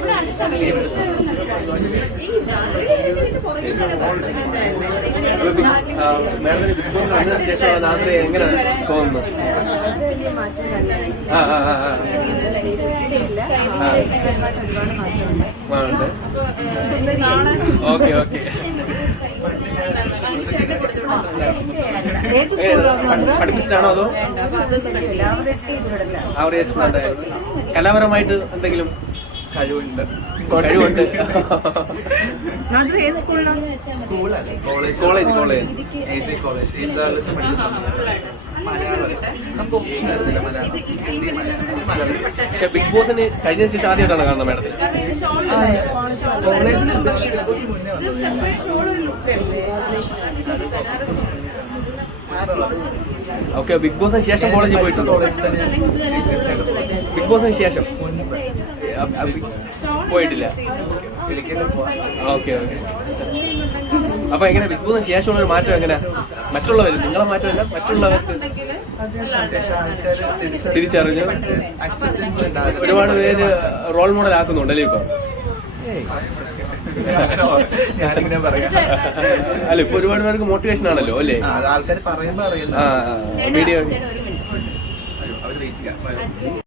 മാഡത്തിന് big boss നാട്ടിൽ എങ്ങനെ തോന്നുന്നു ആ ആ ആ ഓക്കെ ഓക്കെ പഠിപ്പിച്ചിട്ടാണോ അതോ? സ്റ്റുഡന്റ് ആയിരുന്നു കലാപരമായിട്ട് എന്തെങ്കിലും കഴിവുണ്ട്? College college. കോളേജ്. പക്ഷെ ബിഗ് ബോസിന് കഴിഞ്ഞ ശേഷം ആദ്യമായിട്ടാണ് കാണുന്നത് മാഡത്തിന് ഓക്കെ ബിഗ് ബോസിന് ശേഷം കോളേജിൽ പോയിട്ടുണ്ടോ? ബിഗ് ബോസിന് ശേഷം പോയിട്ടില്ല. Okay okay. അപ്പൊ എങ്ങനെ ബിഗ് ബോസിന് ശേഷമുള്ള ഒരു മാറ്റം എങ്ങനെ? മറ്റുള്ളവർ നിങ്ങളെ മാറ്റമല്ല മറ്റുള്ളവർക്ക് തിരിച്ചറിഞ്ഞു. ഒരുപാട് പേര് റോൾ മോഡൽ ആക്കുന്നുണ്ടല്ലേ ഇപ്പൊ? ഞാനിങ്ങനെ പറയാം അല്ല ഇപ്പൊ ഒരുപാട് പേർക്ക് മോട്ടിവേഷൻ ആണല്ലോ അല്ലേ? ആൾക്കാർ പറയുമ്പോ അറിയുന്ന ആ വീഡിയോ അവർ വെയിറ്റ് ചെയ്യാം.